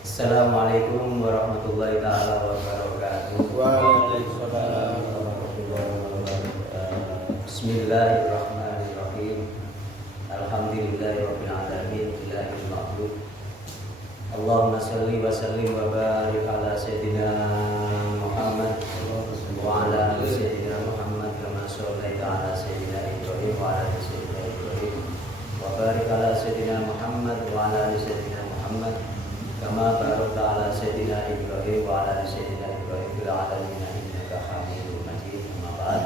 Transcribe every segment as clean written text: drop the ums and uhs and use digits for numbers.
Assalamualaikum warahmatullahi taala wabarakatuh. Waalaikumsalam warahmatullahi wabarakatuh. Bismillahirrahmanirrahim. Alhamdulillahirabbil alamin, illahil maghfur. Allahumma shalli wa sallim wa barik ala sayyidina Muhammad wa ala ali sayyidina Muhammad kama shallaita ala sayyidina Ibrahim wa ala ali sayyidina Ibrahim wa barik ala sayyidina Muhammad wa ala ali sayyidina Muhammad kama barakta ala sayyidina Ibrahim wa ala ali sayyidina Ibrahim fil alamin innaka Hamidum Majid. Amma ba'd.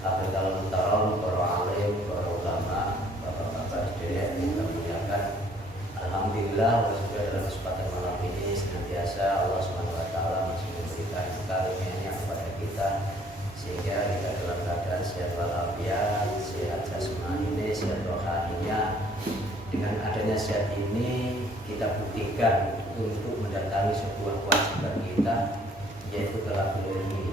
Afdhalul muhtaram para alim, para ulama, bapak-bapak sekalian yang kami muliakan. Alhamdulillah dalam kesempatan malam ini senantiasa Allah Subhanahu wa taala masih memberikan karunia-Nya kepada kita sehingga kita dalam keadaan sehat walafiat, sehat jasmani, sehat rohaninya. Dengan adanya sehat ini kita buktikan untuk mendatangi sebuah kewajiban kita, yaitu talabul ilmi.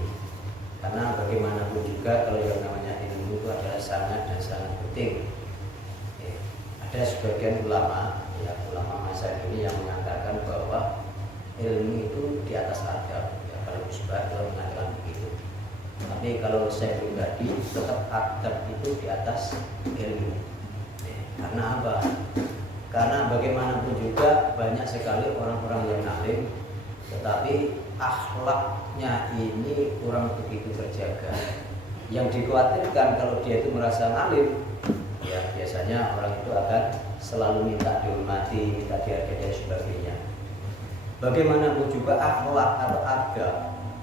Karena bagaimanapun juga kalau yang namanya ilmu itu adalah sangat dan sangat penting. Ada sebagian ulama, ya, ulama masa ini yang mengatakan bahwa ilmu itu di atas adab. Ya, kalau Musbah mengatakan begitu. Tapi kalau saya pribadi tetap adab itu di atas ilmu. Karena apa? Karena bagaimanapun juga banyak sekali orang-orang yang alim, tetapi akhlaknya ini kurang begitu terjaga. Yang dikhawatirkan kalau dia itu merasa alim, ya biasanya orang itu akan selalu minta dihormati, minta dihargai dan sebagainya. Bagaimanapun juga akhlak atau adab,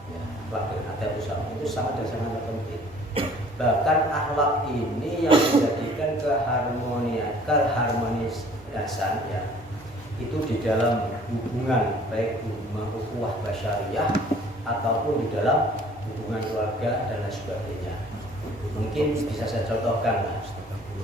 ya, akhlak dan adab itu sangat dan sangat penting. Bahkan akhlak ini yang menjadikan keharmonisan ya, itu di dalam hubungan baik hubungan ukhuwah basyariyah ataupun di dalam hubungan keluarga dan lain sebagainya. Mungkin bisa saya contohkan,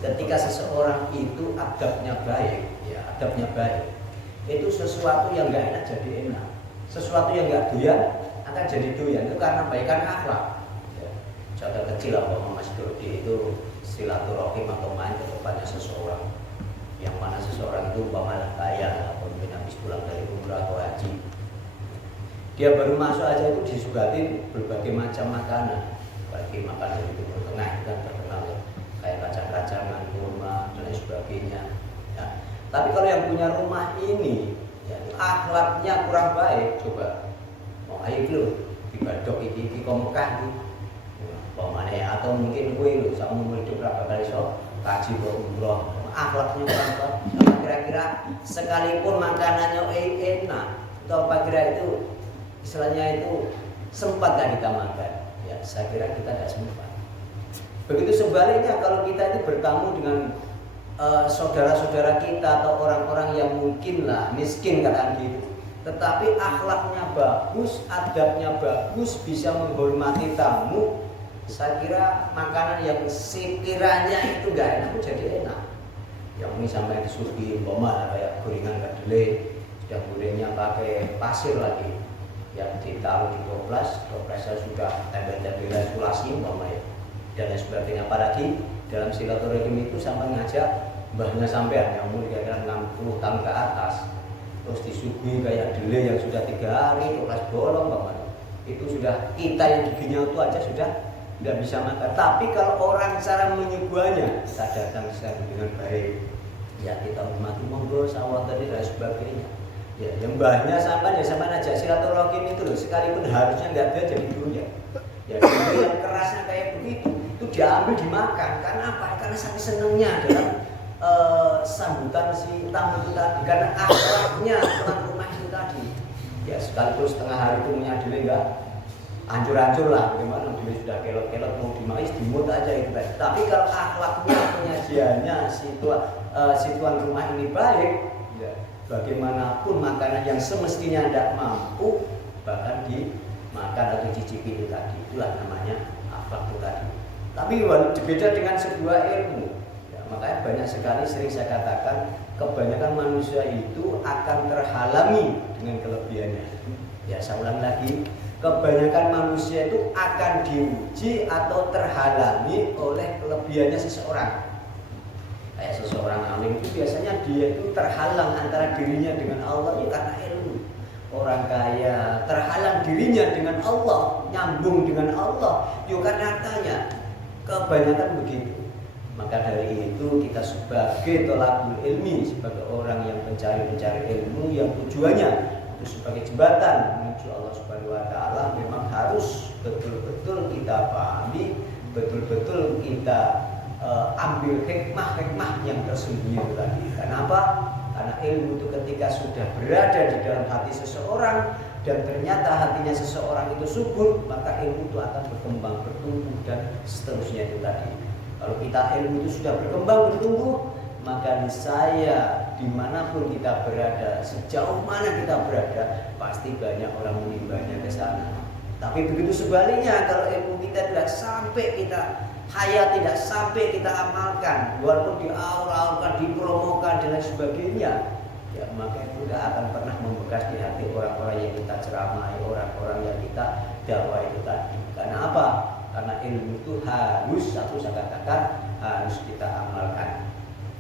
ketika seseorang itu adabnya baik, ya adabnya baik, itu sesuatu yang nggak enak jadi enak, sesuatu yang nggak doyan akan jadi doyan, itu karena baikan akhlak. Contoh kecil lah, Mas Dodi itu silaturahim atau main ke tempatnya seseorang, yang mana seseorang itu umpamanya kaya atau mungkin habis pulang dari umrah atau haji, dia baru masuk aja itu disuguhin berbagai macam makanan, bagi makanan dari Timur Tengah itu kan terkenal ya, kayak kacang-kacangan, kurma dan lain sebagainya. Ya. Tapi kalau yang punya rumah ini, ya, akhlaknya kurang baik, coba, mau ayo dulu di Badok ini, di Komekah ini. Pemane atau mungkin gue lu sama umur hidup berapa kali so kaji umroh, akhlaknya kurang baik. Kira-kira sekalipun makanannya enak, atau apa kira itu istilahnya itu sempat gak kita makan? Ya saya kira kita tidak sempat. Begitu sebaliknya kalau kita itu bertamu dengan saudara-saudara kita atau orang-orang yang mungkin lah miskin katakan gitu, tetapi akhlaknya bagus, adabnya bagus, bisa menghormati tamu. Saya kira makanan yang sekiranya itu gak enak itu jadi enak. Yang ini sampai disuguhi umpama kayak gorengan kedelai, yang gorengnya pakai pasir lagi, yang ditaruh di toplesnya sudah tempel-tempelan sulasi umpama ya, dan lain sebagainya. Apalagi dalam silaturahim itu sampai ngajak mbahnya sampean yang umur kira-kira 60 tahun ke atas, terus disuguhi kayak kedelai yang sudah 3 hari toples bolong umpama. Itu sudah kita yang giginya itu aja sudah tidak bisa makan. Tapi kalau orang cara menyuguhnya, kita datang dengan baik, ya kita hormati monggo sawah tadi dan sebagainya. Ya, yang mbahnya sampai ya sama aja silaturahim itu loh, sekalipun harusnya nggak ada jadi dulunya. Ya dulu yang kerasnya kayak begitu, itu diambil dimakan. Karena apa? Karena saking senengnya dalam sambutan si tamu itu tadi, karena akhlaknya tuan rumah itu tadi. Ya sekalipun setengah hari itu punya diri enggak hancur-hancur lah, bagaimana dia sudah kelot-kelot mau dimais dimut aja itu tadi. Tapi kalau akhlaknya penyajiannya si tuan rumah ini baik, ya, bagaimanapun makanan yang semestinya tidak mampu bahkan dimakan atau dicicipi itu tadi, itulah namanya akhlak itu tadi. Tapi berbeda dengan sebuah ilmu, ya, makanya banyak sekali sering saya katakan kebanyakan manusia itu akan terhalangi dengan kelebihannya. Ya saya ulang lagi, kebanyakan manusia itu akan diuji atau terhalangi oleh kelebihannya seseorang. Kayak seseorang alim itu biasanya dia itu terhalang antara dirinya dengan Allah ya karena ilmu. Orang kaya terhalang dirinya dengan Allah, nyambung dengan Allah ya karena hartanya. Kebanyakan begitu. Maka dari itu kita sebagai tolabul ilmi, sebagai orang yang mencari ilmu yang tujuannya itu sebagai jembatan menuju Allah Subhanahu wa taala, memang harus betul-betul kita pahami, betul-betul kita ambil hikmah-hikmah yang tersembunyi itu tadi. Kenapa? Karena ilmu itu ketika sudah berada di dalam hati seseorang dan ternyata hatinya seseorang itu subur, maka ilmu itu akan berkembang, bertumbuh dan seterusnya itu tadi. Kalau kita ilmu itu sudah berkembang, bertumbuh, maka niscaya dimanapun kita berada, sejauh mana kita berada, pasti banyak orang menimbanya ke sana. Tapi begitu sebaliknya, kalau ilmu kita tidak sampai kita hayat, tidak sampai kita amalkan, walaupun diaur-aurkan, dipromokan dan lain sebagainya, ya maka itu tidak akan pernah membekas di hati orang-orang yang kita ceramai, orang-orang yang kita dakwah itu tadi. Karena apa? Karena ilmu itu harus, aku saya katakan, harus kita amalkan,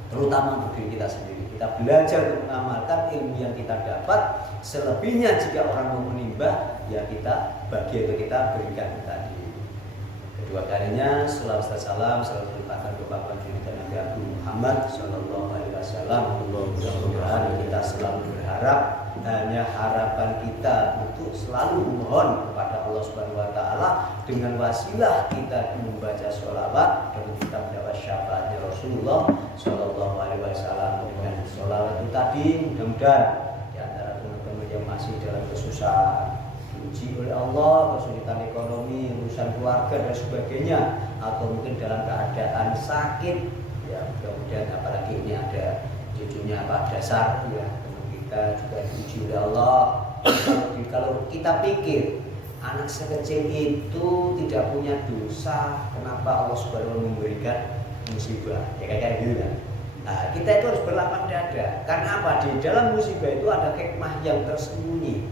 terutama untuk diri kita sendiri. Kita belajar untuk mengamalkan ilmu yang kita dapat. Selebihnya jika orang mau menimba, ya kita bagi atau kita berikan tadi. Kedua kalinya, salawat dan salam selalu dilimpahkan kepada junjungan Nabi Muhammad Sallallahu Alaihi Wasallam. Mudah-mudahan kita selalu berharap, hanya harapan kita untuk selalu memohon kepada Allah Subhanahu Wa Taala dengan wasilah kita membaca sholawat dan kita mendapat syafaatnya Rasulullah Sallallahu Alaihi Wasallam. Dengan sholawat itu tadi, mudah-mudahan di antara teman-teman yang masih dalam kesusahan, diuji oleh Allah, kesulitan ekonomi, urusan keluarga dan sebagainya, atau mungkin dalam keadaan sakit, ya mudah-mudahan apalagi ini ada cucunya Pak Dasar, ya teman kita juga diuji oleh Allah. Kalau kita pikir anak sekecil itu tidak punya dosa, kenapa Allah Subhanahu wa memberikan musibah? Ya kayak gitu kan. Nah, kita itu harus berlapang dada. Karena apa? Di dalam musibah itu ada hikmah yang tersembunyi.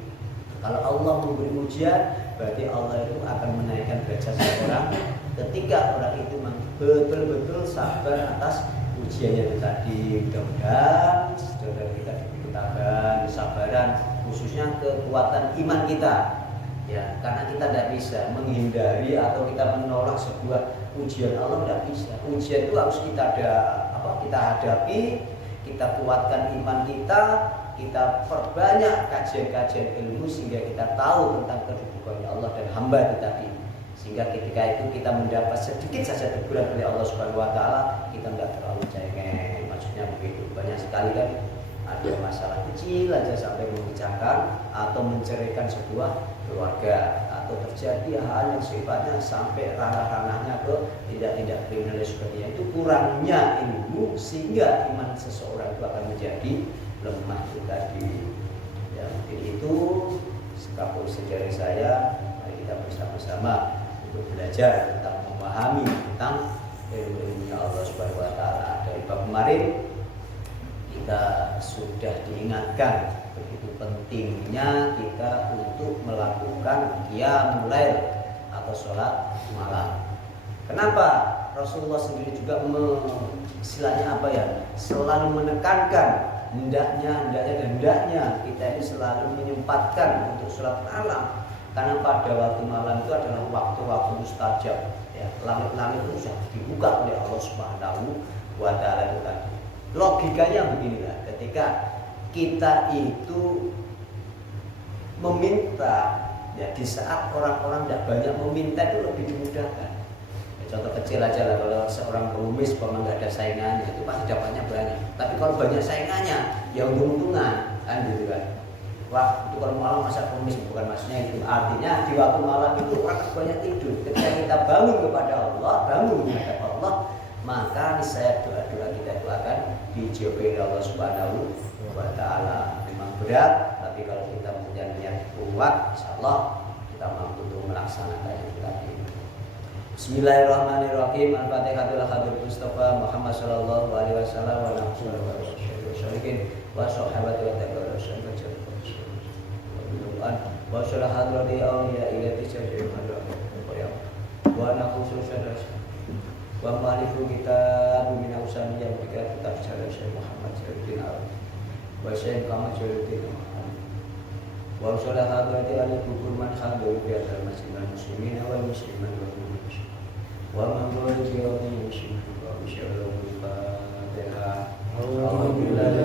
Kalau Allah memberi ujian, berarti Allah itu akan menaikkan derajat seseorang ketika orang itu betul-betul sabar atas ujiannya itu tadi. Mudah-mudahan saudara kita diberi ketabahan, kesabaran, khususnya kekuatan iman kita. Ya, karena kita tidak bisa menghindari atau kita menolak sebuah ujian Allah, tidak bisa. Ujian itu harus kita hadapi, kita kuatkan iman kita perbanyak kajian-kajian ilmu sehingga kita tahu tentang kedudukan Allah dan hamba itu tadi. Sehingga ketika itu kita mendapat sedikit saja teguran dari Allah Subhanahu wa taala, kita tidak terlalu cengeng. Maksudnya begitu. Banyak sekali kan ada masalah kecil aja sampai memecahkan atau menceraikan sebuah keluarga, atau terjadi hal yang sifatnya sampai ranah-ranahnya ke tidak kriminal dan sebagainya. Itu kurangnya ilmu sehingga iman seseorang itu akan menjadi lemah itu tadi. Ya, mungkin itu sekapul dari saya. Mari kita bersama-sama untuk belajar tentang memahami tentang ilmu-ilmunya Allah Subhanahu wa taala. Dari bab kemarin kita sudah diingatkan begitu pentingnya kita untuk melakukan qiyamul lail atau sholat malam. Kenapa? Rasulullah sendiri juga istilahnya apa ya? Selalu menekankan hendaknya kita ini selalu menyempatkan untuk sholat malam, karena pada waktu malam itu adalah waktu-waktu mustajab. Ya, langit-langit itu sudah dibuka oleh Allah Subhanahu wa taala itu tadi. Logikanya beginilah, ketika kita itu meminta, ya di saat orang-orang tidak banyak meminta itu lebih dimudahkan. Contoh kecil aja lah, kalau seorang pengemis kalau nggak ada saingannya itu pasti dapatnya banyak. Tapi kalau banyak saingannya, ya untung-untungan kan gitu kan. Wah, itu kalau malam masa pengemis, bukan maksudnya itu. Artinya di waktu malam itu orang banyak tidur. Ketika kita bangun kepada Allah, maka niscaya doa-doa kita itu akan dijawab oleh Allah Subhanahu wa taala. Memang berat, tapi kalau kita punya niat kuat, insyaallah kita mampu untuk melaksanakan itu tadi. Bismillahirrahmanirrahim. Al-Fatihah Hadratul Mustafa Muhammad sallallahu alaihi wasallam wa nafsuhu wa syarikin wa sahabati wa tabi'in wa syarah hadrati awliya ila tisajil wa nafsuhu wa ma'alifu kita bumina usani yang berkata kitab Syekh Muhammad Syaifuddin Arab wa Syekh Muhammad Syaifuddin Arab wa usulah hadrati al-kubur man hadir fi al muslimin wal muslimat wal muslimin wa man qala bi rabbil muslimin wa bisyarul fatihah alhamdulillah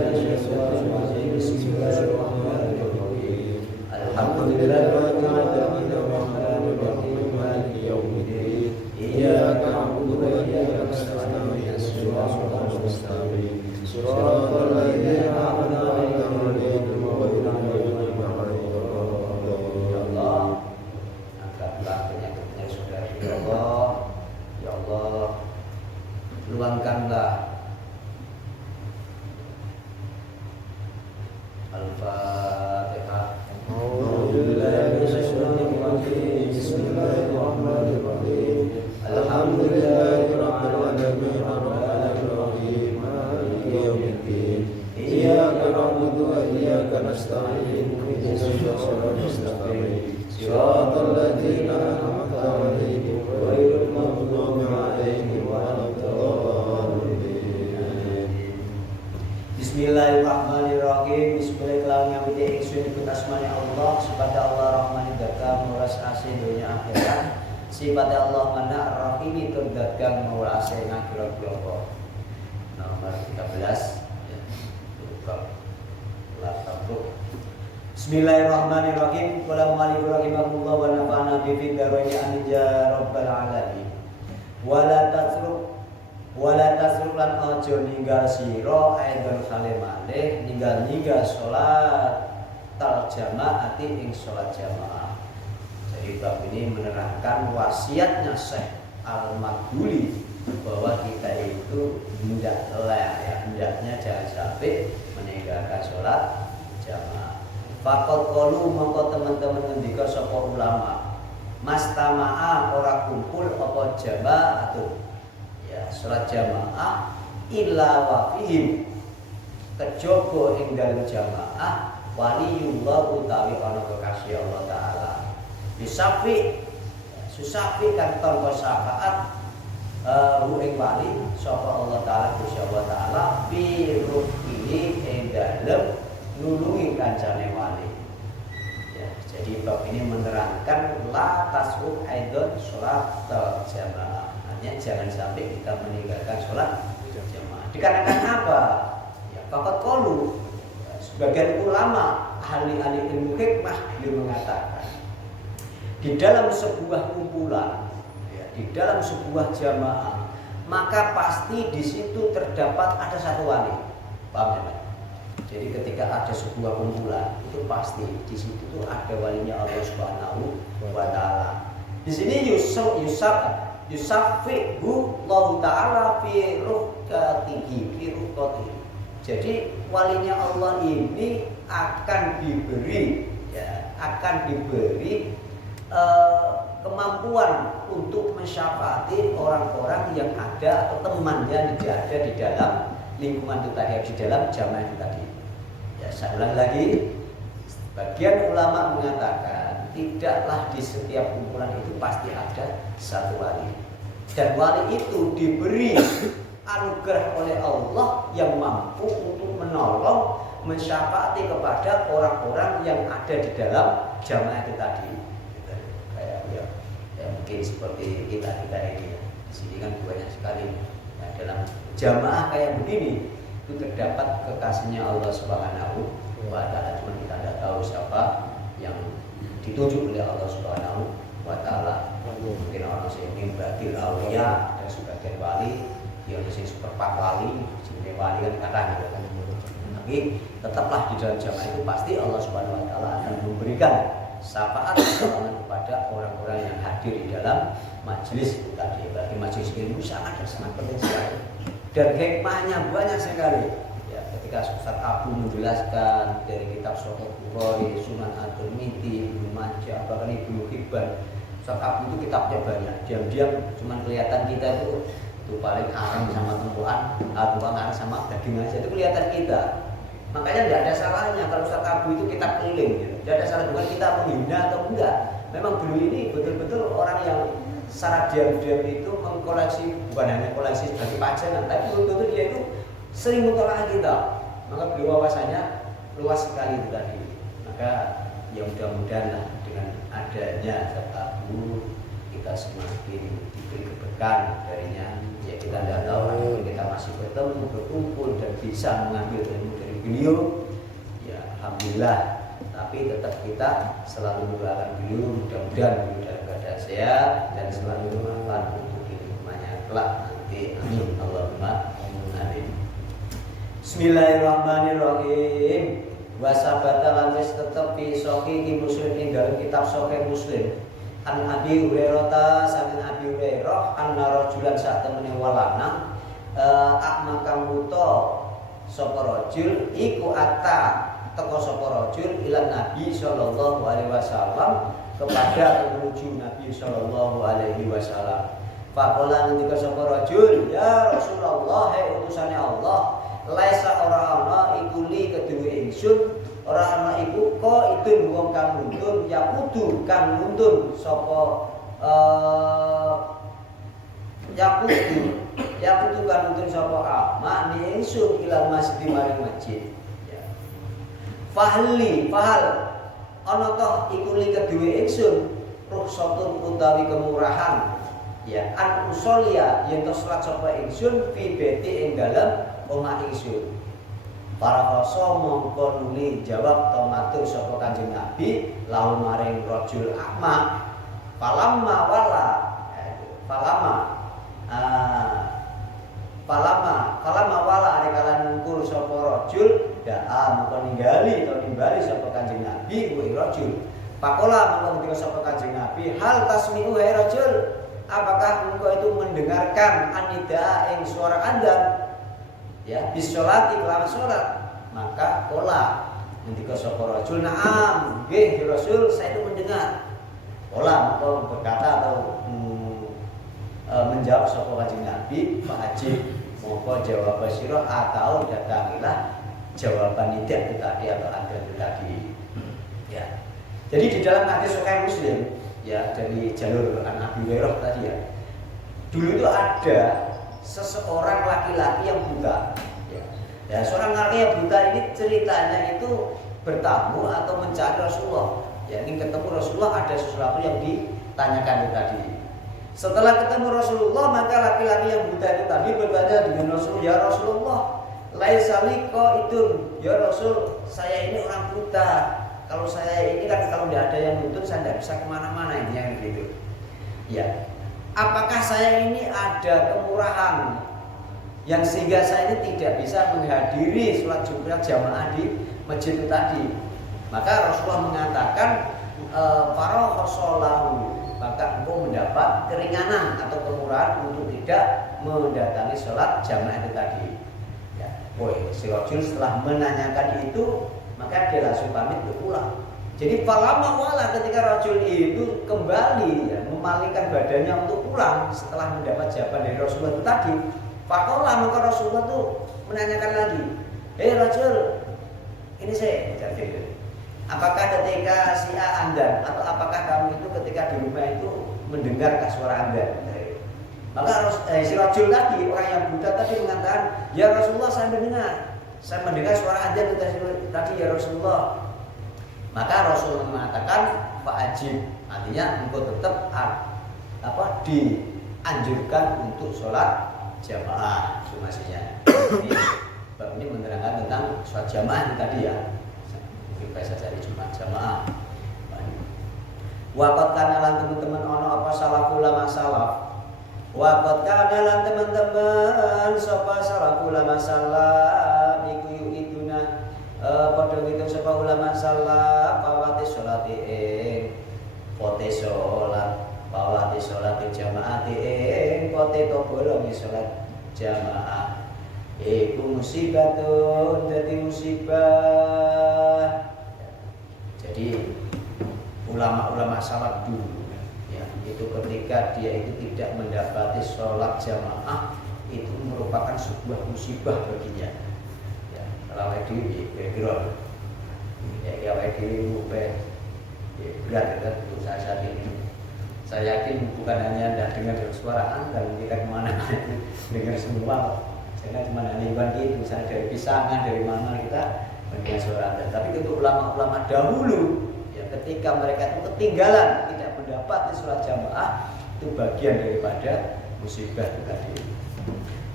bismillahirrahmanirrahim alhamdulillahirabbil alamin arrahmanir rahim maliki yaumiddin iyyaka na'budu wa iyyaka nasta'in ihdinas siratal ladzina an'amta 'alaihim ghairil maghdubi 'alaihim waladdallin. Ya Allah, angkatlah penyakitnya saudara ya Allah. Ya Allah, luangkanlah Al-Fatihah. Bismillahirrahmanirrahim. Alhamdulillahirabbil alamin arrahmanir rahim maliki yaumiddin iyyaka na'budu wa iyyaka nasta'in ihdinas siratal mustaqim siratal ladzina an'amta 'alaihim ghairil maghdubi 'alaihim waladdallin. Bismillahirrahmanirrahim. Bismillahirrahmanirrahim. Ingsun asmane Allah, sifat Allah Rahman dagang muras ase dunya akhirat. Sifat Allah Mana Ar-Rahim tur dagang muras ase akhirat global. Nomor 13 ya. Bismillahirrahmanirrahim. Qala maliku rahimahullah wa nafa'ana bi fiddaraini amin ya rabbal alamin. Wala tasruk lan aja ninggal sira aidon salemane ninggal salat tal jamaati ing salat jamaah. Jadi bab ini menerangkan wasiatnya Syekh Al-Maghuli bahwa kita itu hendaknya jangan sampai meninggalkan salat jamaah. Faqad qalu mongko teman-teman ngendika sapa ulama, mastama'a ora kumpul apa jamaah salat jamaah illa wa fihim kejaba ing dalem jamaah waliyullah utawi ana kekasih Allah taala disafi kan tanpa syafaat ing wali sapa Allah taala Gusti Allah taala bi ruhi ing dalem nulungi kancane wali ya. Jadi bab ini menerangkan la tasbuk aidon salat jamaah, jangan sampai kita meninggalkan sholat jamaah. Dikarenakan apa? Ya, faqad qalu, sebagian ulama ahli ilmu hikmah beliau mengatakan di dalam sebuah kumpulan, ya, di dalam sebuah jamaah, maka pasti di situ terdapat ada satu wali. Paham ya? Jadi ketika ada sebuah kumpulan itu pasti di situ tuh ada walinya Allah Subhanahu wa taala. Di sini yusafihu Allah Ta'ala fi ruqatihi. Jadi walinya Allah ini akan diberi kemampuan untuk mensyafaati orang-orang yang ada atau temannya yang ada di dalam lingkungan itu tadi, di dalam jamaah itu tadi. Ya, saya ulang lagi, bagian ulama mengatakan tidaklah di setiap kumpulan itu pasti ada satu wali. Dan wali itu diberi anugerah oleh Allah yang mampu untuk menolong, mensyafaati kepada orang-orang yang ada di dalam jamaah itu tadi. Kayak ya mungkin seperti kita ini. Di sini kan banyak sekali. Ya, dalam jamaah kayak begini itu terdapat kekasihnya Allah Subhanahu wa taala. Cuma kita tidak tahu siapa yang ditunjuk oleh Allah Subhanahu wa taala. Mungkin orang yang ingin batil aulia dan sebagian wali yang disini seperempat wali, sebagai wali kan kadang gitu kan. Tapi tetaplah di dalam jamaah itu pasti Allah Subhanahu wa taala akan memberikan syafaat kepada orang-orang yang hadir di dalam majelis itu tadi. Bagi majelis ilmu sangat penting sekali. Dan hikmahnya banyak sekali. Ya, ketika Ustaz Abu menjelaskan dari kitab Sahih Bukhari, Sunan At-Tirmidzi, Ibnu Majah, bahkan Ibnu Hibban, Ustaz Abu itu kitabnya banyak. Diam-diam cuma kelihatan kita itu paling arang sama tumpuan, arang sama daging aja itu kelihatan kita. Makanya tidak ada salahnya kalau Ustaz Abu itu kitab keliling gitu. Tidak ada salah, bukan kita menghina atau enggak. Memang beliau ini betul-betul orang yang secara diam-diam itu mengkoleksi, bukan hanya koleksi sebagai pajangan, tapi betul-betul dia itu sering mutolaah kita. Maka beliau wawasannya luas sekali itu tadi. Maka ya mudah-mudahan lah dengan adanya Tabu kita semakin diberi keberkahan darinya. Ya kita tidak tahu kita masih bertemu, berkumpul dan bisa mengambil ilmu dari beliau. Ya alhamdulillah. Tapi tetap kita selalu mendoakan beliau, mudah-mudahan beliau dalam keadaan sehat dan selalu bermanfaat untuk ilmunya kelak nanti. Amin. Allahumma amin. Bismillahirrahmanirrahim. Wasabata lan wis tetep fi sahih Muslim ing dalam kitab Sahih Muslim. An Abi Hurairah saking Abi Hurairah anna rajulan sak temene walanang akmakang buta sapa rajul iku atta teko sapa rajul ila Nabi sallallahu alaihi wasallam kepada menuju Nabi sallallahu alaihi wasallam. Faqala ngendika sapa rajul, ya Rasulullah, hai utusane Allah, laisa ora ana iku li kedue ingsun, ora ana iku ko itu wong kang nuntun, ya kudu kang nuntun sapa ya kudu kang nuntun sapa makni ingsun ila masjid maring masjid. Fahal ana toh iku li kedue ingsun rukhsatun utawi kemurahan ya an usolia yen to salat sapa ingsun fi beti ing dalem omah ingsun. Para rasul mongko nuli jawab to matur sapa Kanjeng Nabi lahu maring rajul akma falamma wala arekalan mungkul sapa rajul mongko nimbali sapa Kanjeng Nabi kuwi rajul. Pakola mongko ngendika sapa Kanjeng Nabi, hal tasmi'u hai rajul, apakah engkau itu mendengarkan anida ing suara adzan ya bis sholati kelawan salat? Maka kola ngendika sapa rajul, na'am nggih ya Rasul, saya itu mendengar. Kola mongko berkata atau menjawab sapa Kanjeng Nabi, Pak mongko jawab sira atau datangilah jawaban tidak itu tadi atau adzan itu tadi. Ya. Jadi di dalam hadis Sahih Muslim ya dari jalur An Abi Hurairah tadi ya. Dulu itu ada seseorang laki-laki yang buta. Ya, seorang laki yang buta ini ceritanya itu bertamu atau mencari Rasulullah. Ya, ingin ketemu Rasulullah, ada sesuatu yang ditanyakan itu tadi. Setelah ketemu Rasulullah, maka laki-laki yang buta itu tadi bertanya dengan Rasul, ya Rasulullah, laisaliko itu, ya Rasul, saya ini orang buta. Kalau saya ini kan kalau tidak ada yang nuntun, saya tidak bisa kemana-mana, ini yang gitu. Ya, apakah saya ini ada kemurahan yang sehingga saya ini tidak bisa menghadiri sholat Jumat jamaah di masjid itu tadi? Maka Rasulullah mengatakan, farohosolahu, maka engkau mendapat keringanan atau kemurahan untuk tidak mendatangi sholat jamaah itu tadi. Si rajul setelah menanyakan itu, maka dia langsung pamit pulang. Jadi falama wala ketika rajul itu kembali ya, memalingkan badannya untuk pulang setelah mendapat jawaban dari Rasulullah itu tadi. Fakola maka Rasulullah itu menanyakan lagi, rajul, ini saya apakah ketika si A andan atau apakah kamu itu ketika di rumah itu mendengarkah suara andan? Maka si rajul tadi, orang yang buta tadi mengatakan, ya Rasulullah, saya mendengar suara adzan tadi ya Rasulullah. Maka Rasulullah mengatakan fa'ajib, artinya engkau tetap dianjurkan untuk sholat jamaah sumasinya. Bab ini menerangkan tentang sholat jamaah tadi ya. Mungkin bisa jadi cuma jamaah. Waqat kana lan teman-teman ono apa salaf ulama salaf. Waqat kana lan teman-teman sapa salaf ulama salaf iku iduna padha ngitung sapa ulama salaf pawati sholati ing pote sholat pawati sholati jamaati ing pote to bolongi sholat jamaah iku musibatun dadi musibah. Jadi ulama-ulama salaf dulu itu ketika dia itu tidak mendapati sholat jamaah itu merupakan sebuah musibah baginya. Ya, kalau di background, ya kalau di berat kan untuk saat ini Saya yakin bukan hanya Anda dengar suara Anda, kita kemana-mana dengar semua. Jangan cuma hanya Iwan itu, misalnya dari Pisangan, dari mana kita mendengar suara Anda. Tapi untuk ulama-ulama dahulu, ya, ketika mereka itu ketinggalan, tidak mendapati sholat jamaah, itu bagian daripada musibah itu tadi.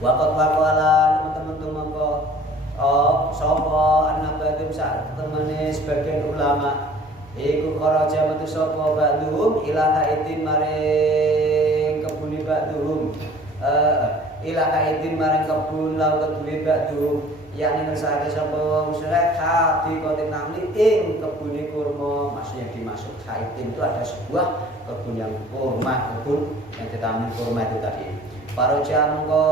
Waqat waqala teman-teman kok sapa anabatum sak temene sebagian ulama iku kharaja metu sapa ba'dhum ila haidin maring kebuni ba'dhum ila haidin maring kebun law kedue ba'dhum yakni ngersake sapa wong musyrik hati kote nangli ing kebune kurma. Maksudnya dimaksud haidin itu ada sebuah kebun yang kurma, kebun yang ditamin kurma itu tadi. Paroja mengko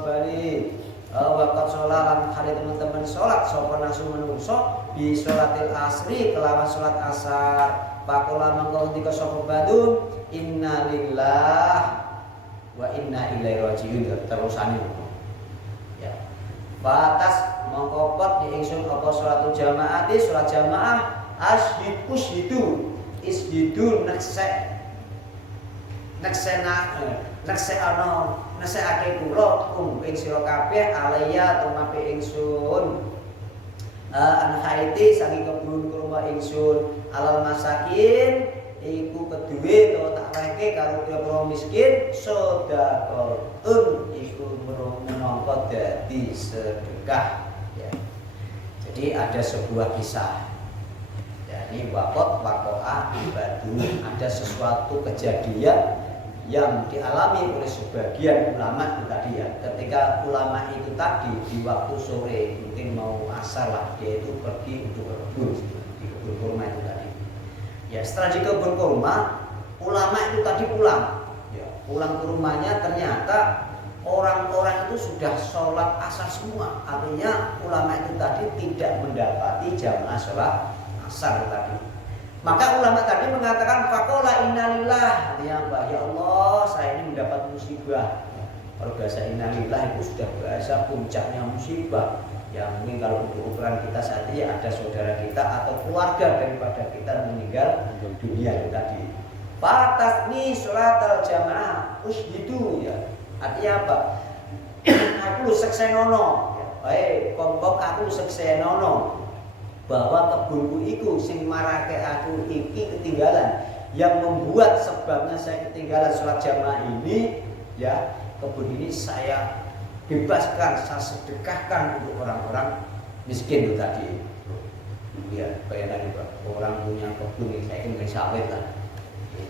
bali wakat sholat lan hari teman-teman sholat sapa nasu menungso bi sholatil asri kelawan sholat asar. Pakola mengko ngendika sapa badun innalillah wa inna ilaihi rajiun terusane. Ya. Batas mengko pot di ingsun apa sholatul jamaati sholat jamaah ushidu ishidu nekseake kula ing sira kabeh alaya tumape ingsun an haiti saking kebun kurma ingsun alal masakin iku kedue to tak weke karo pira miskin sedekahun iku menangka dadi sedekah ya. Jadi ada sebuah kisah yakni wakoa ibadu, ada sesuatu kejadian yang dialami oleh sebagian ulama itu tadi ya. Ketika ulama itu tadi di waktu sore mungkin mau asar lah, dia itu pergi untuk berburu di kebun kurma itu tadi. Ya setelah di kebun kurma, ulama itu tadi pulang. Ya, pulang ke rumahnya ternyata orang-orang itu sudah sholat asar semua. Artinya ulama itu tadi tidak mendapati jamaah sholat asar tadi. Maka ulama tadi mengatakan faqala innalillah, artinya apa? Ya Allah, saya ini mendapat musibah. Kalau bahasa innalillah itu sudah bahasa puncaknya musibah. Ya mungkin kalau untuk ukuran kita saat ini ada saudara kita atau keluarga daripada kita meninggal dunia itu tadi. Fatasni sholatal jamaah ushidu ya. Artinya apa? Aku lu seksenono. Baik, kompok aku seksenono. Bahwa kebunku itu sing marake aku iki ketinggalan, yang membuat sebabnya saya ketinggalan sholat jamaah ini ya, kebun ini saya bebaskan, saya sedekahkan untuk orang-orang miskin itu tadi ya. Bayangkan Pak, orang punya kebun ini, saya ingin sawit lah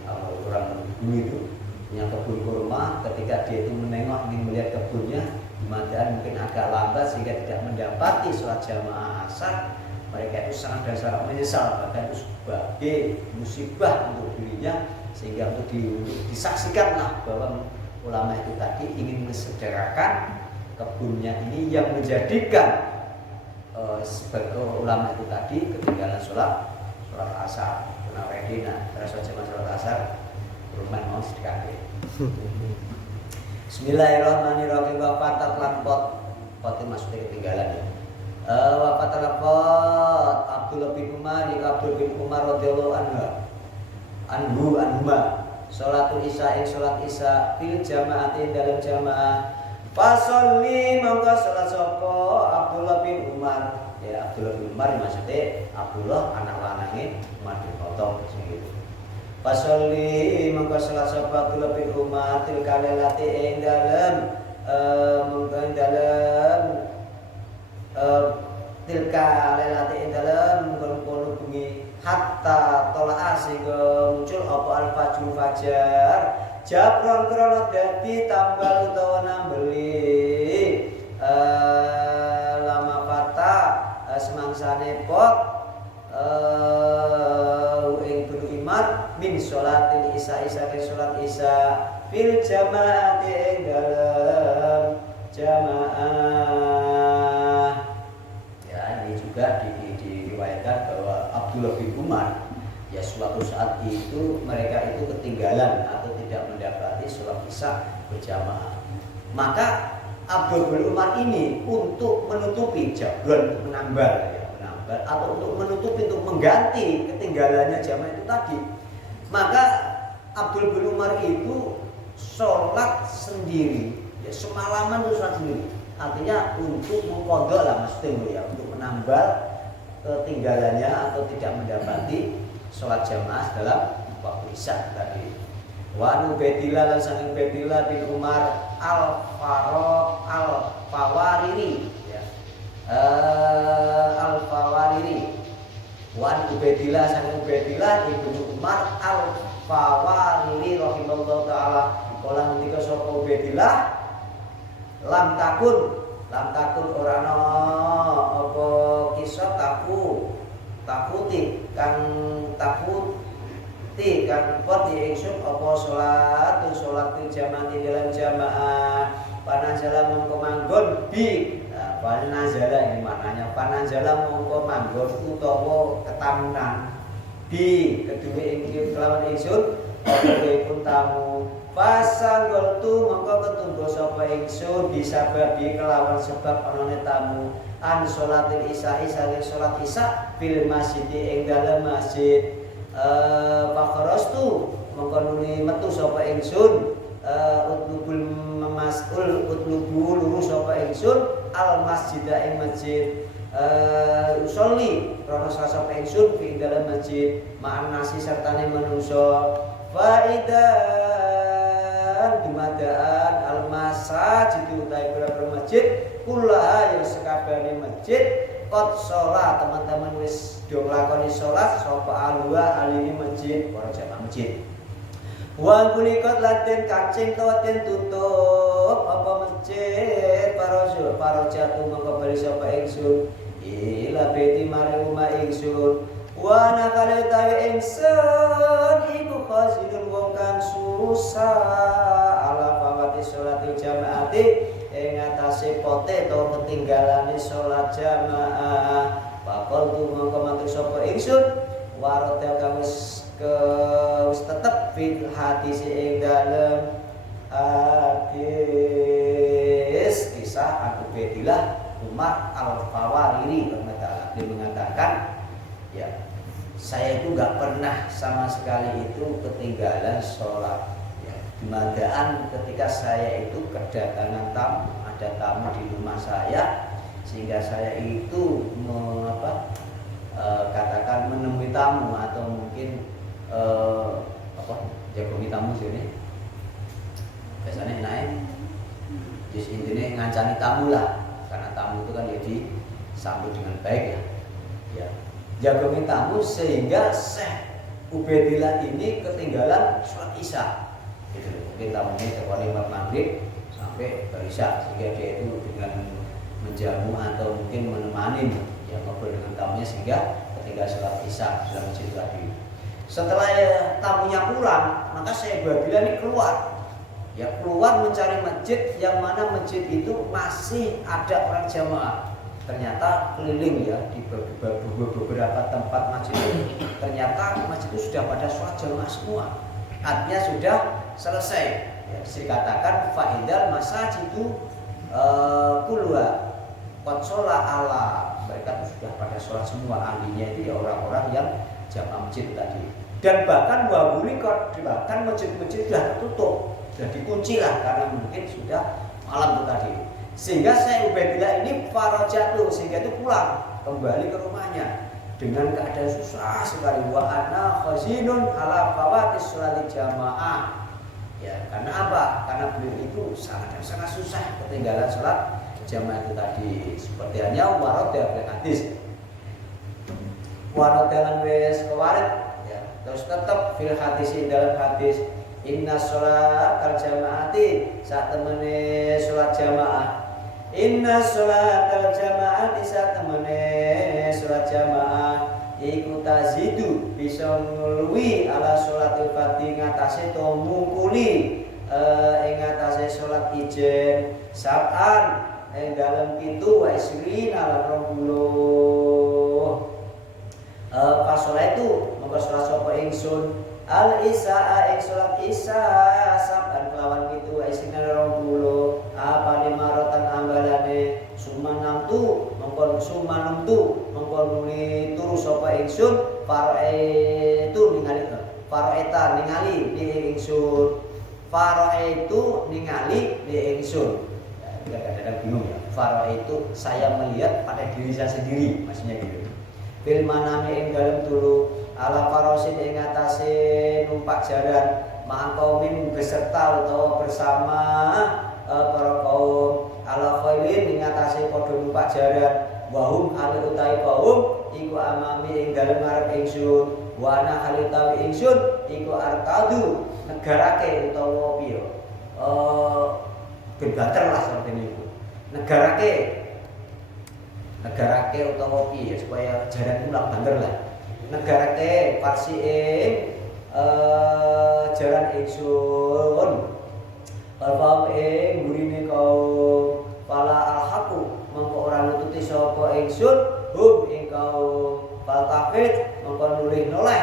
kalau orang dulu itu punya kebun kurma, ketika dia itu menengok ingin melihat kebunnya kemudian mungkin agak lambat sehingga tidak mendapati sholat jamaah asar, mereka itu sangat dan sangat menyesal, bahkan itu sebagai musibah untuk dirinya, sehingga untuk disaksikanlah bahwa ulama itu tadi ingin mensedekahkan kebunnya ini yang menjadikan sebagai ulama itu tadi ketinggalan sholat asar. Kenapa Dina terus jamaah sholat asar rumah mau sedekah. Bismillahirrahmanirrahim. Wafatat lampot potin maksudnya ketinggalan ya. Wafat lapot Abdullah bin Umar radhiyallahu anhuma sholatul isya ing sholat isya fil jamaatin dalam jamaah fasolli monggo sholat sapa Abdullah bin Umar ya. Abdullah bin Umar maksudnya Abdullah anak lanange Umar bin Khattab sing gitu. Fasolli monggo sholat sapa Abdullah bin Umar til kalelati ing dalem monggo dalem tilka lelati dalam kono bengi hatta tolaa sehingga muncul apa al-fajr fajar jabron krono dadi tambal utawa nambeli lama fata semangsane pot ing berimar min sholatil isya ke sholat isya fil jamaati ing dalam jamaah. Juga diriwayatkan bahwa Abdullah bin Umar ya suatu saat itu mereka itu ketinggalan atau tidak mendapati sholat isya berjamaah. Maka Abdullah bin Umar ini untuk menutupi jabron, untuk menambal atau untuk menutupi, untuk mengganti ketinggalannya jamaah itu tadi, maka Abdul bin Umar itu sholat sendiri, ya semalaman itu sholat sendiri. Artinya untuk mengkodok lah maksudnya ya, untuk menambal ketinggalannya atau tidak mendapati sholat jamaah dalam waktu isya tadi. Wa Ubaidillah lan saking Ubaidillah bin Umar al-Fawariri ya. Al-Fawariri. Wa Ubaidillah saking Ubaidillah ibnu Umar al-Fawariri rahimallahu taala kala ngendika sapa Ubaidillah lam takun ora ana apa kisah takuti kang pot di ingsun apa salat jamaah dalam jamaah panazala mongko manggon bi panazala ini maknanya panazala mongko manggon utawa ketamunan bi kedue ing kelawan ingsun apa pun tamu pasanggol tu mongko ketumbo sapa ingsun bisa babi kelawan sebab anane tamu an sholatil isya salat isya fil masjid ing dalem masjid Fakharastu mongko nuli metu sapa ingsun utlubu luru sapa ingsun al masjida ing masjid usolli rono sapa ingsun fi dalam masjid ma'an nasi sertane manungsa faidan dumadaan al masajid utai berapa masjid kula yang sekabehane masjid kot sholat teman-teman wis do nglakoni sholat sapa alwa alini masjid para jamaah masjid wa kulikot laten kancing kawaten tutup apa masjid para jatuh mongko bali sapa ingsun ila beti mari rumah ingsun wa nakale tawi ingsun iku khazinun wong kang susah ala fawati sholatil jamaati ing atase pote to ketinggalane salat jamaah bakal tu mongko matur sapa ingsun warata kang wis tetep fil hadis ing dalem hadis kisah Abu Baidillah Umar al-Fawariri dia mengatakan ya saya itu nggak pernah sama sekali itu ketinggalan sholat. Keadaan ketika saya itu kedatangan tamu, ada tamu di rumah saya, sehingga saya itu katakan menemui tamu atau mungkin jagomi tamu sini. Biasanya naik, just intinya ngancani tamu lah, karena tamu itu kan ya disambut dengan baik ya. Ya, jagomi tamu sehingga Syekh Ubaidillah ini ketinggalan sholat isya. Gitu. Mungkin tamunya terkoni maghrib sampai berisya sehingga dia itu dengan menjamu atau mungkin menemani ya ngobrol dengan tamunya sehingga ketika sholat isya dalam masjid tadi. Setelah tamunya pulang, maka Syekh Ubaidillah ini keluar mencari masjid yang mana masjid itu masih ada orang jamaah. Ternyata keliling ya di beberapa tempat masjid itu ternyata masjid itu sudah pada sholat jamaah semua. Artinya sudah selesai ya, dikatakan faidal masajidu kulwa qad shola ala mereka sudah pada sholat semua ahlinya itu ya orang-orang yang jamaah masjid tadi dan bahkan bahkan masjid-masjid sudah tertutup sudah dikunci lah karena mungkin sudah malam itu tadi sehingga Syekh Ubaidillah ini farajatu sehingga itu pulang kembali ke rumahnya dengan keadaan susah sekali wa ana khazinun ala fawatis sholat jamaah ya karena apa? Karena beliau itu sangat susah ketinggalan sholat jamaah itu tadi seperti hanya warad dari hadis warad dengan wes kewarid ya terus tetap fil hadis dalam hadis inna sholat al jamaati saat temene sholat jamaah inna sholat al jamaati saat temene sholat jamaah iku tazidu bisa ngluwi ala sholatil fardhi ngatasé to mungkuli ing ngatasé salat ijen sab'an ing dalem 7 wa isrin ala 20 pasola itu mongko salat sapa ingsun al isya ing salat isya sab'an kelawan 7 wa isrin ala 20 apa marotan ambalane sumanamtu mongko nuli turu sapa ingsun Faroeta ningali li ingsun. Faroetu ningali li ingsun. Ya, kadang-kadang bingung ya. Faroetu saya melihat pada diri saya sendiri, maksudnya gitu. Bil manami ing dalem turu ala farosin ing atase numpak jaran ma'aqaumin beserta utawa bersama para kaum ala khailin ing atase padha numpak jaran wahum hale utawi kaum iku amami ing dalem ngarep ingsun wa ana hale utawi ingsun iku arkadu negarake utawa piye berbater lah seperti niku negarake utawa piye supaya jaran ulang banter lah negarake farsi ing jaran ingsun Bapak gurine kaum pala alhaqu mongko ora nututi sapa ingsun hum ing kaum faltafit mongko nulih noleh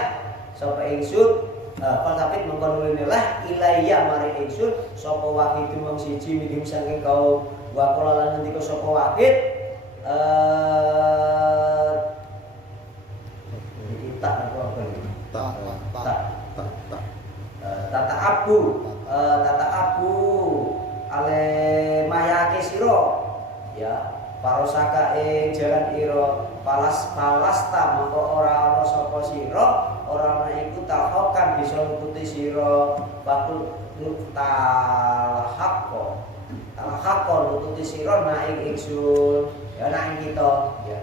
sapa ingsun faltafit mongko nulih noleh ilayya mari ingsun sapa wahid mung siji minhum saking kaum wa qala lan ngendika sapa wahid tata abu ale mayake sira ya parosaka ing jaran ira palasta mongko ora ana sapa sira ora ana iku tahokan bisa nututi sira bakul talhaqo nututi sira na ing ingsun ya na ing kita ya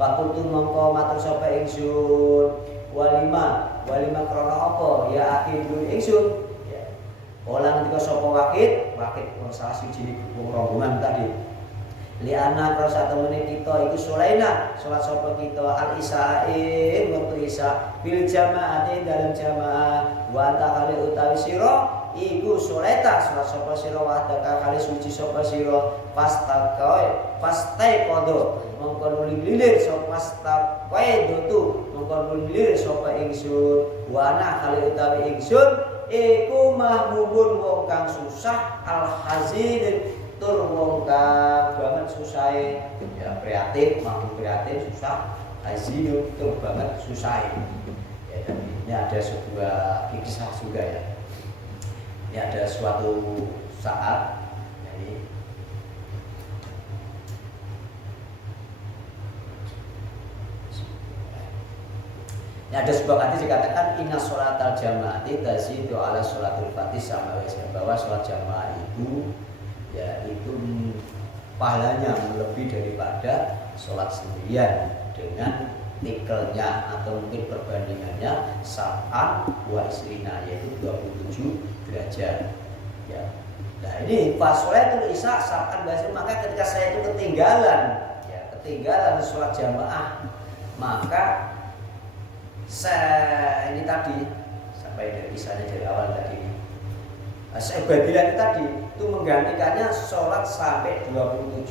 bakul tu mongko matur sapa ingsun walima krana apa ya akhirul ingsun ya olang ketika sapa wakit salah siji rombongan tadi liana krasa temene kita iku sulaina salat sapa kita al isa'in waktu isya bil jamaati dalam jamaah wa anta kali utawi sira iku suleta salat sapa sira wahdaka kali suci sapa sira pastai podo mongko nuli lilir sapa pastai dotu mongko nuli lilir sapa ingsun wa ana kali utawi ingsun iku mahmubun wong kang susah al hazin tur wong kang banget susahe ya prihatin mahmub prihatin susah hazin tur banget susahe ya dan ini ada sebuah kisah juga ya. Ini ada suatu saat jadi ini ada sebuah hadis dikatakan inna sholatal jamaati tazidu ala sholatul fatih sama bahwa sholat jamaah itu ya itu pahalanya lebih daripada sholat sendirian dengan tikelnya atau mungkin perbandingannya sab'an wa isrina yaitu 27 derajat ya. Nah ini pas sholatul isya sab'an wa isrina maka ketika saya itu ketinggalan sholat jamaah maka saya ini tadi sampai dari kisahnya dari awal tadi saya badilan tadi itu menggantikannya sholat sampai 27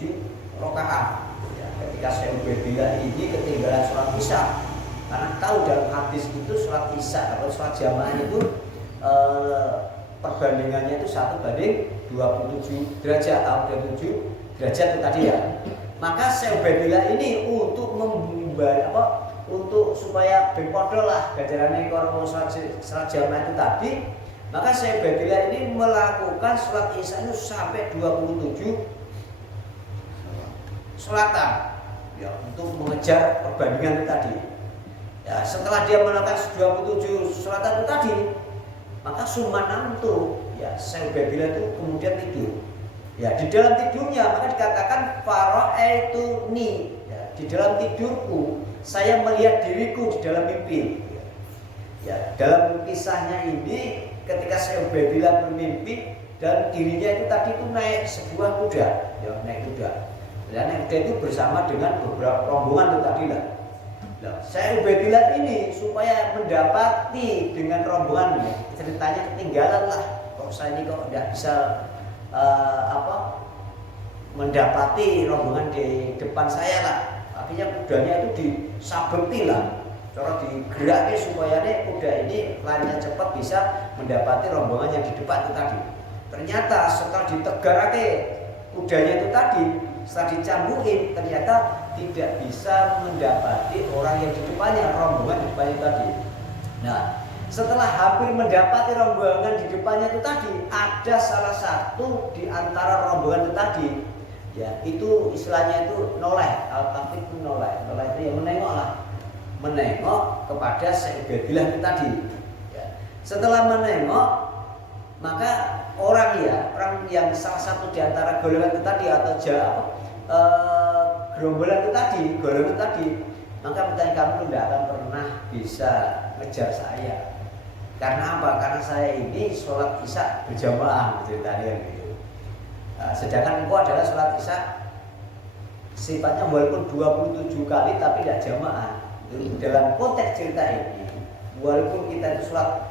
rakaat ya, ketika saya badilan ini ketinggalan sholat isya karena tahu dalam hadis itu sholat isya atau sholat jamaah itu perbandingannya itu 1:27 derajat atau 27 derajat itu tadi ya maka saya badilan ini untuk untuk supaya berpodo lah ganjarannya kalau sholat jamaah itu tadi maka saya Badillah ini melakukan sholat isya itu sampai 27 sholatan ya untuk mengejar perbandingan itu tadi ya setelah dia melakukan 27 sholatan itu tadi maka sumanan itu ya saya Badillah itu kemudian tidur ya di dalam tidurnya maka dikatakan fara'aituni ya di dalam tidurku saya melihat diriku di dalam mimpi. Ya, dalam kisahnya ini ketika saya Badillah bermimpi dan dirinya itu tadi itu naik sebuah kuda, ya naik kuda. Dan naik kuda itu bersama dengan beberapa rombongan itu tadi lah. Nah, saya Badillah ini supaya mendapati dengan rombongannya ceritanya ketinggalan lah. Kok saya ini kok tidak bisa mendapati rombongan di depan saya lah. Akhirnya kudanya itu disabeti lah, cara digerakkan supaya kuda ini larinya cepat bisa mendapati rombongan yang di depan itu tadi. Ternyata setelah ditegarake kudanya itu tadi, setelah dicambukin ternyata tidak bisa mendapati orang yang di depannya, rombongan di depannya tadi. Nah, setelah hampir mendapati rombongan di depannya itu tadi, ada salah satu di antara rombongan itu tadi, ya itu istilahnya itu noleh, al-tafid itu noleh itu yang menengok kepada Syekh Ubaidillah itu tadi. Ya. Setelah menengok, maka orang yang salah satu di antara golongan itu tadi atau gerombolan itu tadi, golongan itu tadi, maka bertanya, kamu tidak akan pernah bisa ngejar saya. Karena apa? Karena saya ini sholat isya berjamaah ceritanya gitu. Sedangkan engkau adalah sholat isya sifatnya walaupun 27 kali tapi tidak jamaah. Dalam konteks cerita ini, walaupun kita itu sholat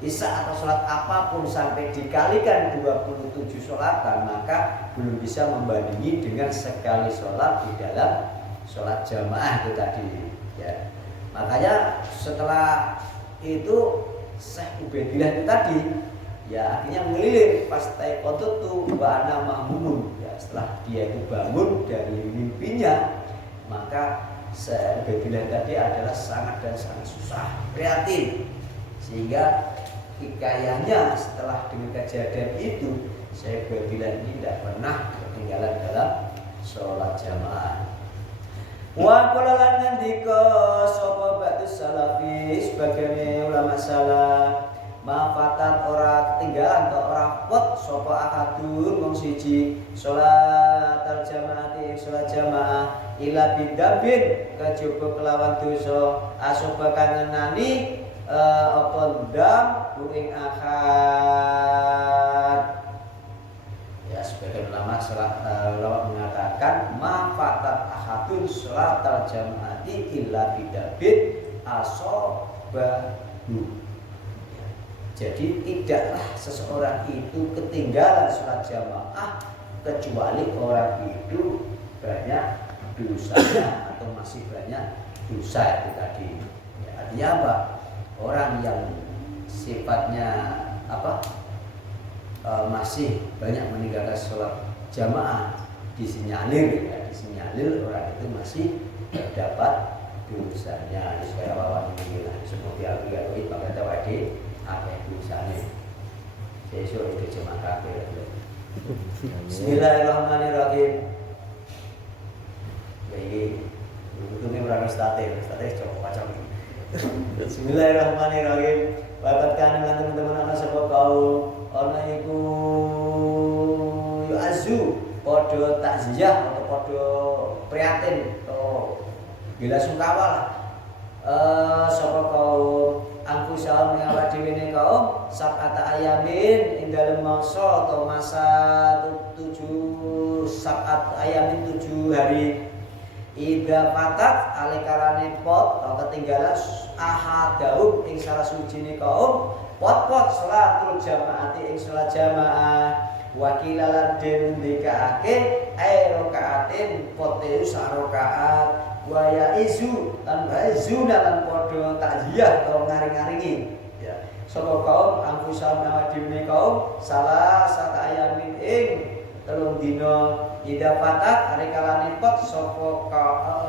isya atau sholat apapun sampai dikalikan 27 sholatan, maka belum bisa membandingi dengan sekali sholat di dalam sholat jamaah itu tadi. Ya. Makanya setelah itu Syekh Ubaidillah itu tadi, ya akhirnya ngelilir pas taikotutu wa ana mahmumun. Ya, setelah dia itu bangun dari mimpinya, maka Syekh Ubaidillah tadi adalah sangat susah, prihatin, sehingga hikayahnya setelah dengan kejadian itu Syekh Ubaidillah ini tidak pernah ketinggalan dalam sholat jamaah. Wa qala lan ngendika sapa ba'du salafi sebagian ulama salaf, ma fatat ora ketinggalan atau ora pot sapa akadun wong siji salat jamaah salat jamaah ila bidabin kejaba kelawan dosa asoba kang ngenani apa ndam ing akad. Ya, sebagian ulama mengatakan ma fatat ahadun sholatal jamaati illa bidabit asobahu. Jadi tidaklah seseorang itu ketinggalan sholat jamaah kecuali orang itu banyak dosanya atau masih banyak dosa itu tadi. Ya, artinya apa? Orang yang sifatnya masih banyak meninggalkan sholat jamaah disinyalir orang itu masih terdapat dosanya. Supaya wawan ini seperti al-Ghazali maka tawadi apa dosanya. Besok itu jemaah kafir. Bismillahirrahmanirrahim. Jadi ini berangkat statis coba macam. Bismillahirrahmanirrahim. Bakat kanan teman-teman anak sebab kau ana iku yu'azzu padha takziah atau padha prihatin atau bila sungkawa sapa kaum angku saum ing awak dhewe ne kaum sab'ata ayamin ing dalem masa atau masa 7 sab'at ayamin 7 hari ida patat alekarane pot atau ketinggalan ahadaum ing salah sujine kaum pot-pot sholatul jamaati ing sholat jamaah wakilalan den ndikaake rokaatin pote sarokaat waya izu lan izuna lan padha takziah atau ngaring-ngaringi ya sapa kaum angkusam awadine kaum salah satu ayamin ing telung dina ida patat arikalane pot sapa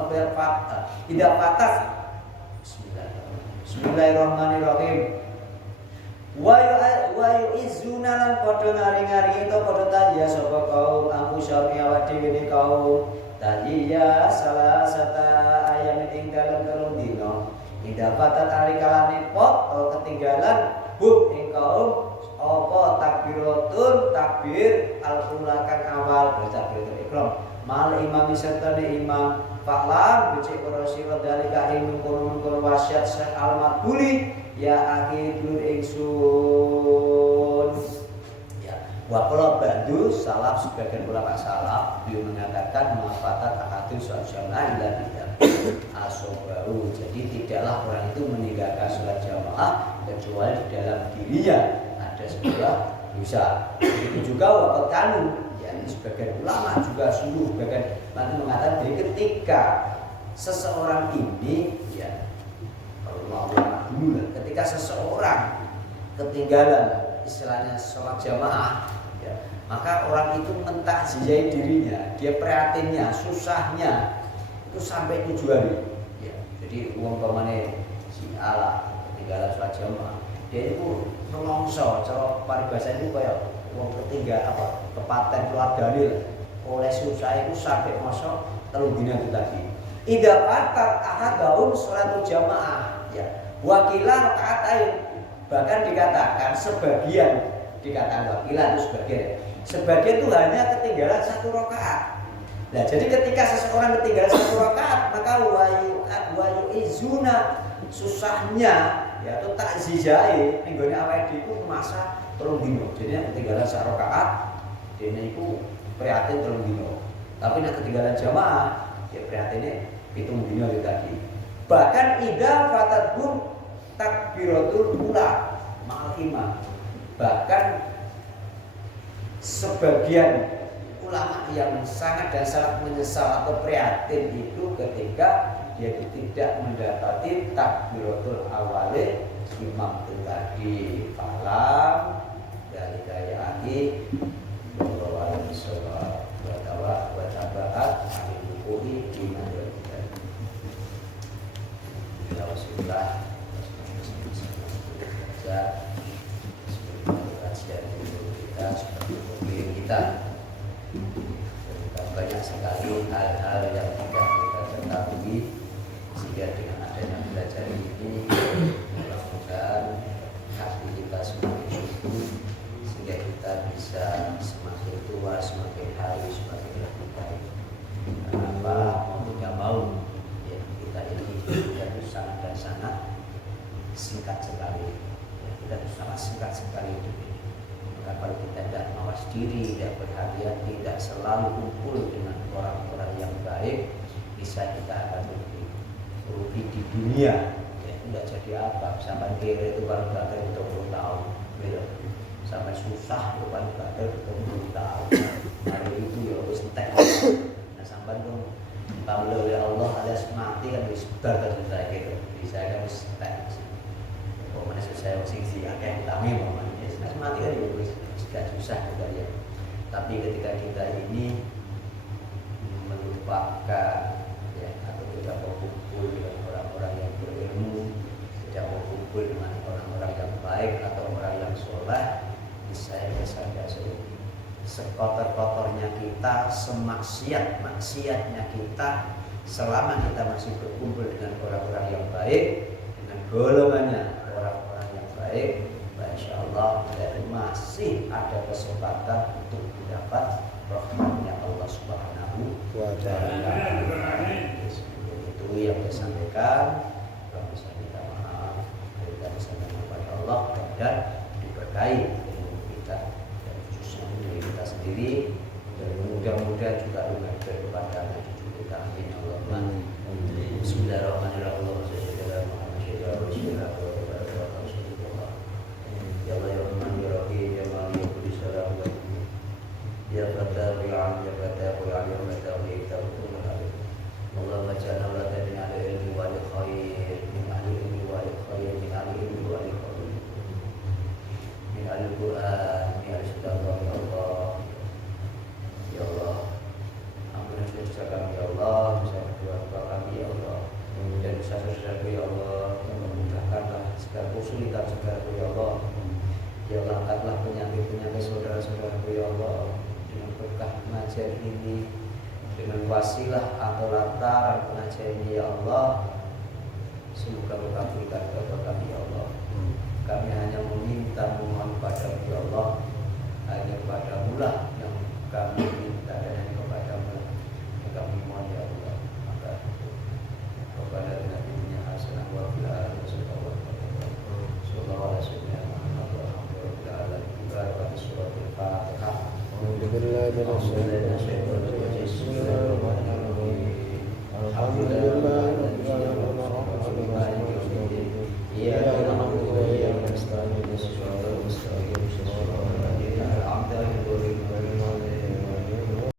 berpat ida patat Bismillahirrahmanirrahim. Wa yu'izuna lan padha ngari-ngari to padha tajia sapa kaum aku syami awak dhewe kaum tajia salah sata ayat ing dalem telung dina ida patat arikalane pot ketinggalan ing kaum apa takbiratul takbir al-ula kang awal takbiratul ihram mal imam serta imam faklan becik para sira dalika ing mungkon wasiat Syekh Al-Maqbuli ya akhirul ingsun ya waqala ba'du salaf sebagian ulama salaf beliau mengatakan mafatat akadun sholat ila bidah asobau. Jadi tidaklah orang itu meninggalkan sholat jamaah kecuali di dalam dirinya ada sebuah dosa. Itu juga waqat kanu ya sebagian ulama juga sungguh bahkan nanti mengatakan dari ketika seseorang ini ya ulama dulu ketika seseorang ketinggalan istilahnya sholat jamaah ya, maka orang itu mentakziah dirinya, dia prihatinnya, susahnya itu sampai 7 hari ya. Jadi uang pemane si ala ketinggalan sholat jamaah dia itu nelongso, cara paribasa itu kayak wong ketinggal apa kepaten keluargane oleh susah itu sampai masa 3 dina itu tadi. Idza fatat ahadaun sholatul jamaah ya. Wakilah rakaatain, bahkan dikatakan sebagian wakilah itu sebagian itu hanya ketinggalan 1 rakaat. Nah, jadi ketika seseorang ketinggalan 1 rakaat maka wayu izuna susahnya ya atau takzizai nenggone awake dhewe masa 3 dina. Jadi ketinggalan 1 rakaat dene iku prihatin 3 dina. Tapi nek ketinggalan jamaah ya prihatine 7 dina itu tadi. Bahkan idza fatatun takbiratul ula ma'al imam. Bahkan sebagian ulama yang sangat dan sangat menyesal atau prihatin itu ketika dia tidak mendapati takbiratul awale imam itu tadi. Falam dari gaya aki bahwa sholat wa tabaat al-wudu'i di mandir ya Rasulullah kita seperti kita banyak sekali hal-hal yang tidak kita ketahui sehingga dengan adanya belajar ini mudah-mudahan hati kita semakin syukur sehingga kita bisa semakin tua, semakin hari, semakin lebih baik. Kenapa mau tidak mau ya, kita ini itu sangat dan sangat singkat sekali ya, kita itu sangat singkat sekali hidup ini. Maka kalau kita tidak mawas diri, tidak berhati-hati, tidak selalu kumpul dengan orang-orang yang baik, bisa kita akan rugi di dunia ya, tidak jadi apa. Sampai kira itu baru belajar 20 tahun gitu. Sampai susah itu baru belajar 20 tahun. Hari itu ya harus entek. Nah sampai itu tahu oleh Allah alias mati kan harus berkata saya gitu. Bisa kan harus entek. Pokoknya saya sing akeh utami pokoknya. Mati kan juga tidak susah juga ya. Tapi ketika kita ini melupakan ya, atau tidak mau kumpul dengan orang-orang yang berilmu, tidak mau kumpul dengan orang-orang yang baik atau orang yang soleh, saya saja sekotor-kotornya kita, semaksiat-maksiatnya kita, selama kita masih berkumpul dengan orang-orang yang baik, dengan golongannya orang-orang yang baik, insyaallah masih ada kesempatan untuk mendapat rahmatnya Allah Subhanahu wa taala. Itu yang saya sampaikan. Kalau bisa minta maaf, kita bisa kepada Allah dan diberkahi ilmu kita dan khususnya diri kita sendiri dan mudah-mudahan juga dari kepada anak cucu kita. Amin Allahumma. Bismillahirrahmanirrahim. Ya Allah ya Rahman ya Rahim ya Malik ya Qudus ya Rahman ya Fatah ya Alim ya Fatah ya Alim ya Fatah ya Tawakul Allah bacana wa tadina ala ilmi wa li khair min ahli ilmi wa li khair min ahli ilmi wa li khair min ahli Quran min ahli sunnah ya Allah ya Allah ampun dosa kami ya Allah dosa kedua kami ya Allah dan dosa-dosa ya Allah mudahkanlah segala kesulitan segala ya Allah. Ya Allah, angkatlah penyakit-penyakit saudara-saudaraku ya Allah dengan berkah pengajian ini, dengan wasilah atau lantaran pengajian ini ya Allah. Semoga mengabulkan doa kami ya Allah. Kami hanya meminta memohon padamu ya Allah, hanya padamu lah yang kami minta dan hanya kepadamu lah yang kami mohon ya Allah. Maka kepada Nabi-Nya hasanah wa fil akhirati sallallahu alaihi wasallam. Surat Al-Fatihah.